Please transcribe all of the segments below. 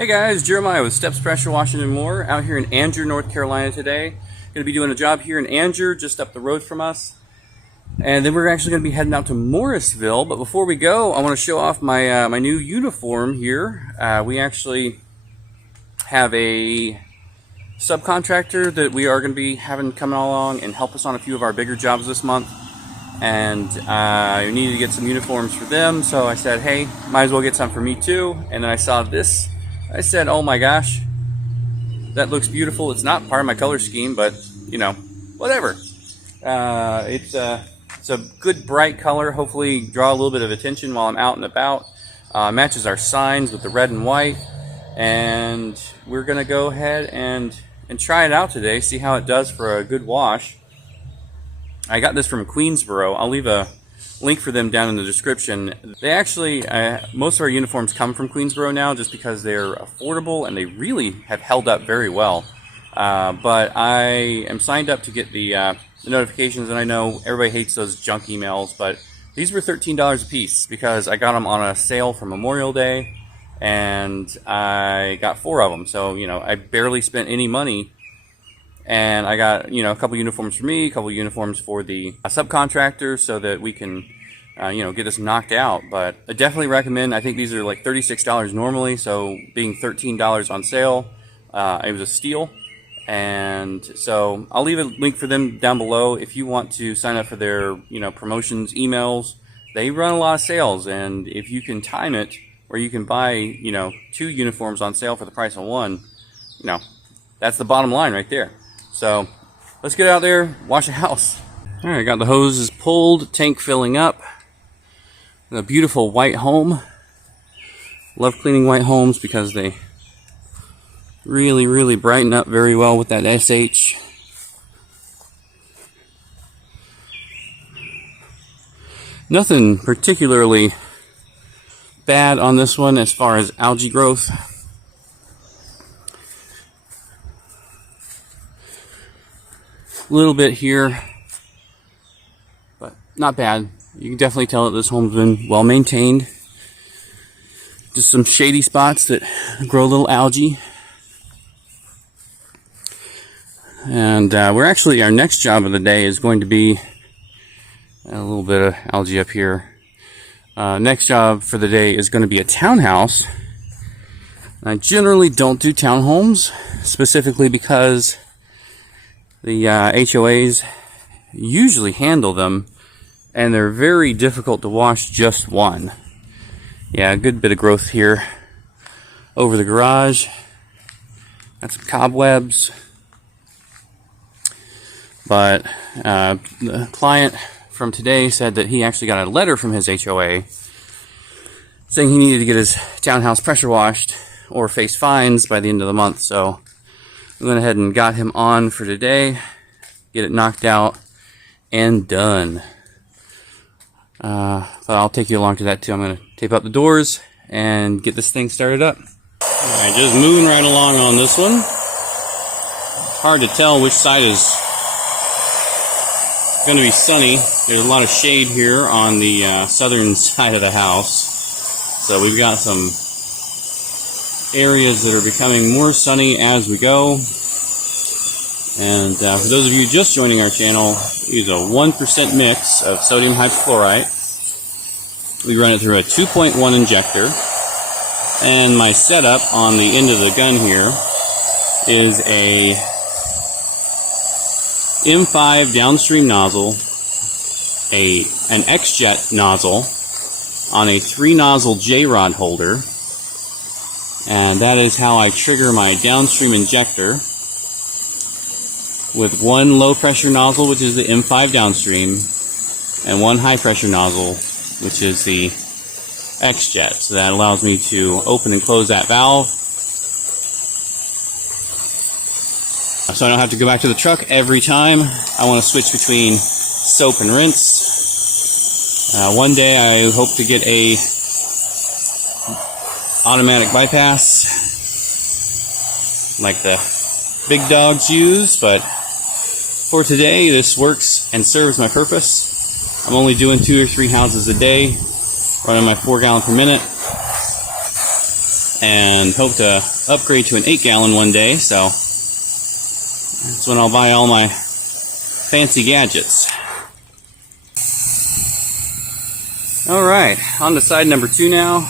Hey guys, Jeremiah with Steps Pressure Washing and More out here in Anger, North Carolina today. Going to be doing a job here in Anger, just up the road from us. And then we're actually going to be heading out to Morrisville. But before we go, I want to show off my my new uniform here. We actually have a subcontractor that we are going to be having come along and help us on a few of our bigger jobs this month. And I needed to get some uniforms for them, so I said, hey, might as well get some for me too. And then I saw this. I said, oh my gosh, that looks beautiful. It's not part of my color scheme, but you know, whatever. It's a good bright color. Hopefully draw a little bit of attention while I'm out and about. Matches our signs with the red and white. And we're gonna go ahead and try it out today, see how it does for a good wash. I got this from Queensbro. I'll leave a link for them down in the description. They actually, most of our uniforms come from Queensbro now just because they're affordable and they really have held up very well. But I am signed up to get the notifications, and I know everybody hates those junk emails, but these were $13 a piece because I got them on a sale for Memorial Day, and I got 4 of them. So, you know, I barely spent any money. And I got, you know, a couple uniforms for me, a couple uniforms for the subcontractor so that we can, you know, get this knocked out. But I definitely recommend, I think these are like $36 normally, so being $13 on sale, it was a steal. And so I'll leave a link for them down below if you want to sign up for their, you know, promotions, emails. They run a lot of sales, and if you can time it where you can buy, you know, 2 uniforms on sale for the price of 1, you know, that's the bottom line right there. So let's get out there, wash the house. All right, got the hoses pulled, tank filling up. A beautiful white home. Love cleaning white homes because they really brighten up very well with that SH. Nothing particularly bad on this one as far as algae growth. A little bit here, but not bad. You can definitely tell that this home's been well maintained. Just some shady spots that grow a little algae. And our next job of the day is going to be a little bit of algae up here. Next job for the day is going to be a townhouse. I generally don't do townhomes, specifically because the HOAs usually handle them, and they're very difficult to wash just one. Yeah, a good bit of growth here over the garage. Got some cobwebs. But the client from today said that he actually got a letter from his HOA saying he needed to get his townhouse pressure washed or face fines by the end of the month. So I went ahead and got him on for today, get it knocked out and done. But I'll take you along to that too. I'm going to tape up the doors and get this thing started up. Alright, just moving right along on this one. It's hard to tell which side is going to be sunny. There's a lot of shade here on the southern side of the house. So we've got some areas that are becoming more sunny as we go. And for those of you just joining our channel, we use a 1% mix of sodium hypochlorite. We run it through a 2.1 injector. And my setup on the end of the gun here is a M5 downstream nozzle, an X-Jet nozzle on a 3-nozzle J-rod holder. And that is how I trigger my downstream injector with 1 low pressure nozzle, which is the M5 downstream, and 1 high pressure nozzle, which is the X-Jet. So that allows me to open and close that valve. So I don't have to go back to the truck every time I want to switch between soap and rinse. One day I hope to get a automatic bypass like the big dogs use, but for today this works and serves my purpose. I'm only doing 2 or 3 houses a day, running my 4 gallon per minute, and hope to upgrade to an 8-gallon one day, so that's when I'll buy all my fancy gadgets. Alright, on to side number 2 now.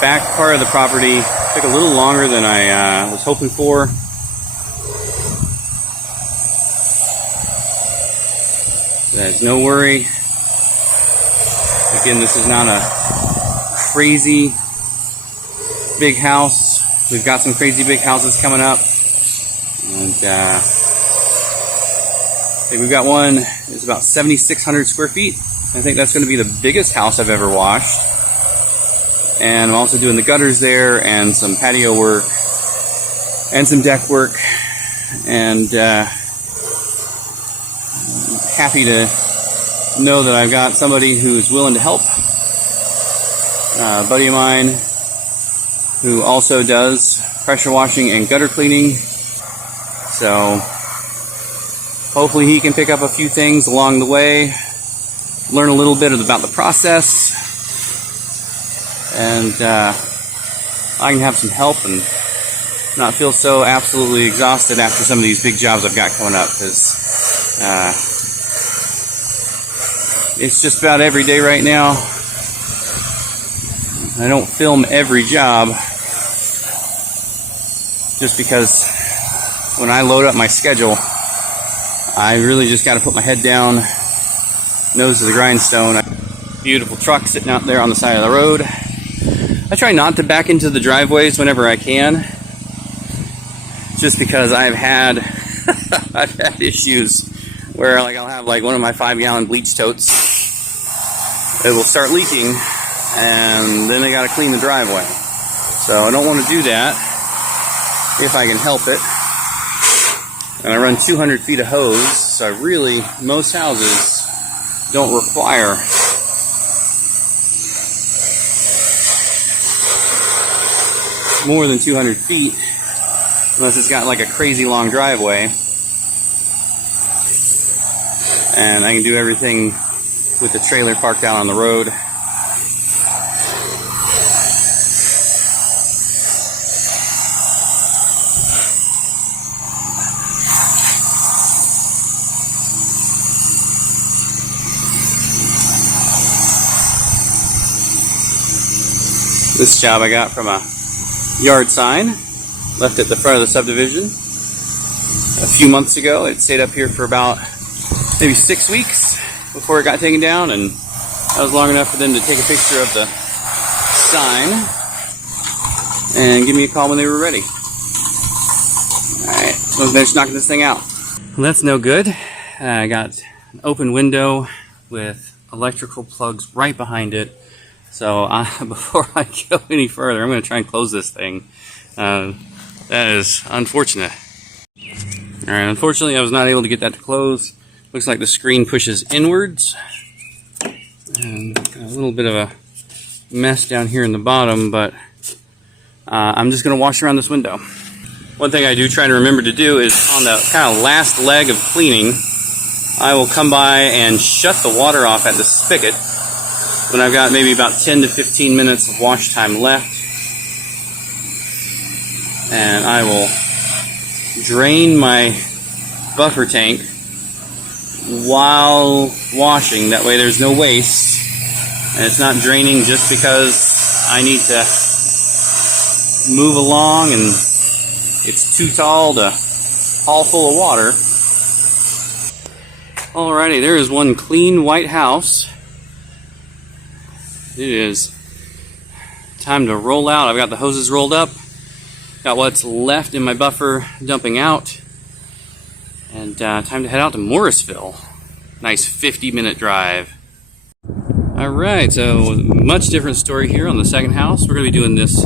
Back part of the property took a little longer than I was hoping for. There's no worry. Again, this is not a crazy big house. We've got some crazy big houses coming up. And I think we've got one that's about 7,600 square feet. I think that's going to be the biggest house I've ever washed. And I'm also doing the gutters there and some patio work and some deck work. And happy to know that I've got somebody who's willing to help. A buddy of mine who also does pressure washing and gutter cleaning. So hopefully he can pick up a few things along the way, learn a little bit about the process, and I can have some help and not feel so absolutely exhausted after some of these big jobs I've got coming up, because it's just about every day right now. I don't film every job just because when I load up my schedule, I really just got to put my head down, nose to the grindstone. Beautiful truck sitting out there on the side of the road. I try not to back into the driveways whenever I can, just because I've had I've had issues where I'll have one of my 5-gallon bleach totes. It will start leaking, and then I got to clean the driveway. So I don't want to do that if I can help it. And I run 200 feet of hose, so really most houses don't require more than 200 feet unless it's got like a crazy long driveway. And I can do everything with the trailer parked out on the road. This job I got from a yard sign, left at the front of the subdivision a few months ago. It stayed up here for about maybe 6 weeks before it got taken down, and that was long enough for them to take a picture of the sign and give me a call when they were ready. Alright, let's finish knocking this thing out. Well, that's no good. I got an open window with electrical plugs right behind it. So before I go any further, I'm going to try and close this thing. That is unfortunate. Alright, unfortunately I was not able to get that to close. Looks like the screen pushes inwards. And a little bit of a mess down here in the bottom, but I'm just going to wash around this window. One thing I do try to remember to do is on the kind of last leg of cleaning, I will come by and shut the water off at the spigot when I've got maybe about 10 to 15 minutes of wash time left. And I will drain my buffer tank while washing. That way there's no waste. And it's not draining just because I need to move along and it's too tall to haul full of water. Alrighty, there is one clean white house. It is time to roll out. I've got the hoses rolled up, got what's left in my buffer dumping out, and time to head out to Morrisville. Nice 50-minute drive. Alright, so much different story here on the second house. We're going to be doing this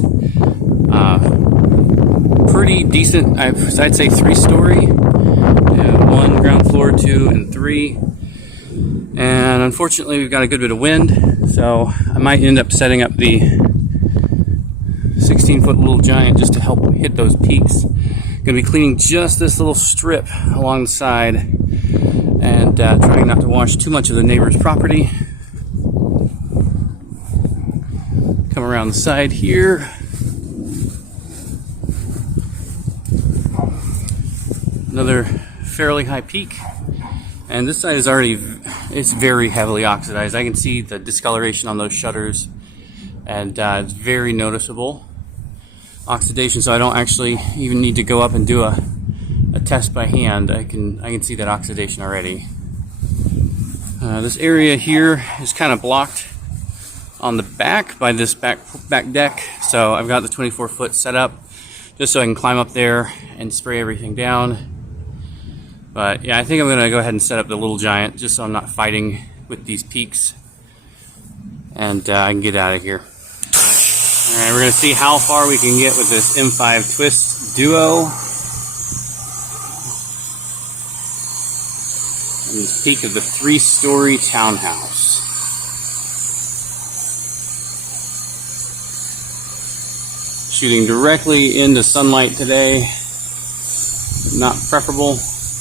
pretty decent, I'd say 3-story, 1 ground floor, 2, and 3. And unfortunately we've got a good bit of wind, so I might end up setting up the 16-foot little giant just to help hit those peaks. Gonna be cleaning just this little strip along the side and trying not to wash too much of the neighbor's property. Come around the side here. Another fairly high peak. And this side is already, it's very heavily oxidized. I can see the discoloration on those shutters, and it's very noticeable oxidation, so I don't actually even need to go up and do a test by hand. I can see that oxidation already. This area here is kind of blocked on the back by this back deck, so I've got the 24-foot set up just so I can climb up there and spray everything down. But yeah, I think I'm going to go ahead and set up the little giant just so I'm not fighting with these peaks, and I can get out of here. Alright, we're going to see how far we can get with this M5 Twist Duo. And this peak of the 3-story townhouse. Shooting directly into sunlight today. Not preferable.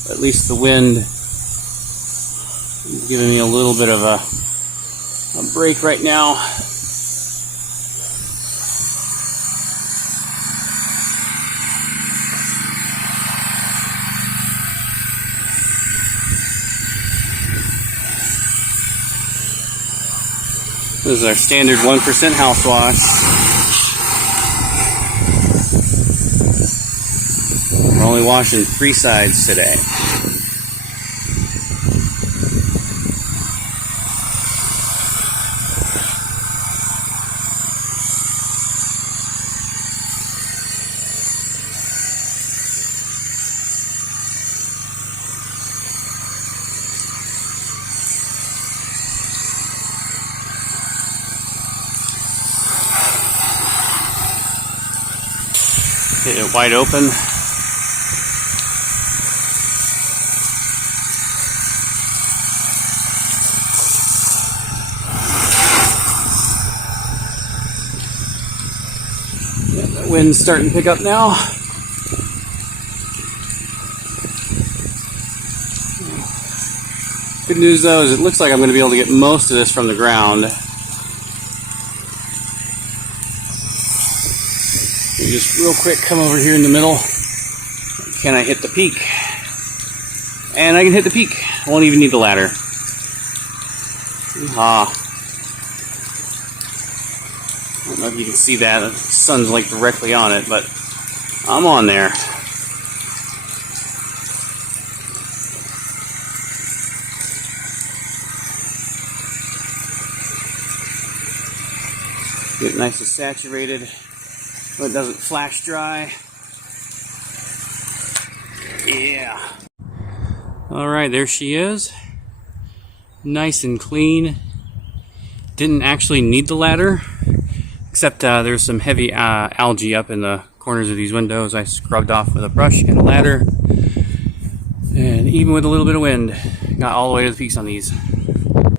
At least the wind is giving me a little bit of a break right now. This is our standard 1% house wash. We're only washing 3 sides today. Get it wide open. The wind's starting to pick up now. Good news though is it looks like I'm going to be able to get most of this from the ground. You just real quick come over here in the middle. Can I hit the peak? And I can hit the peak. I won't even need the ladder. I don't know if you can see that. The sun's like directly on it, but I'm on there. Get it nice and saturated so it doesn't flash dry. Yeah. Alright, there she is. Nice and clean. Didn't actually need the ladder, except there's some heavy algae up in the corners of these windows. I scrubbed off with a brush and a ladder, and even with a little bit of wind, got all the way to the peaks on these.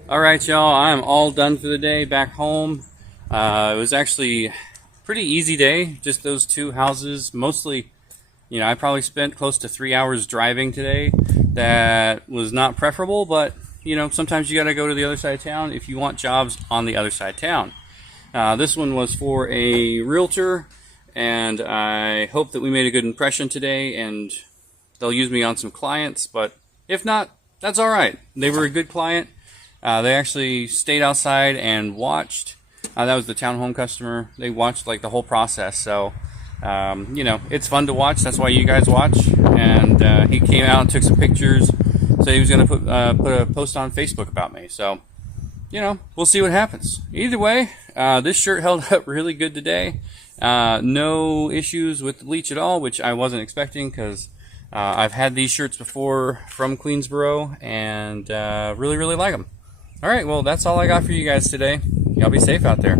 Alright y'all, I'm all done for the day back home. It was actually a pretty easy day, just those 2 houses. Mostly, you know, I probably spent close to 3 hours driving today. That was not preferable, but you know, sometimes you gotta go to the other side of town if you want jobs on the other side of town. This one was for a realtor, and I hope that we made a good impression today and they'll use me on some clients, but if not, that's alright. They were a good client. They actually stayed outside and watched. That was the townhome customer. They watched like the whole process, so you know, it's fun to watch. That's why you guys watch. And he came out and took some pictures. Said he was going to put a post on Facebook about me. So, you know, we'll see what happens. Either way, this shirt held up really good today. No issues with the bleach at all, which I wasn't expecting because I've had these shirts before from Queensbro and really like them. All right, well, that's all I got for you guys today. Y'all be safe out there.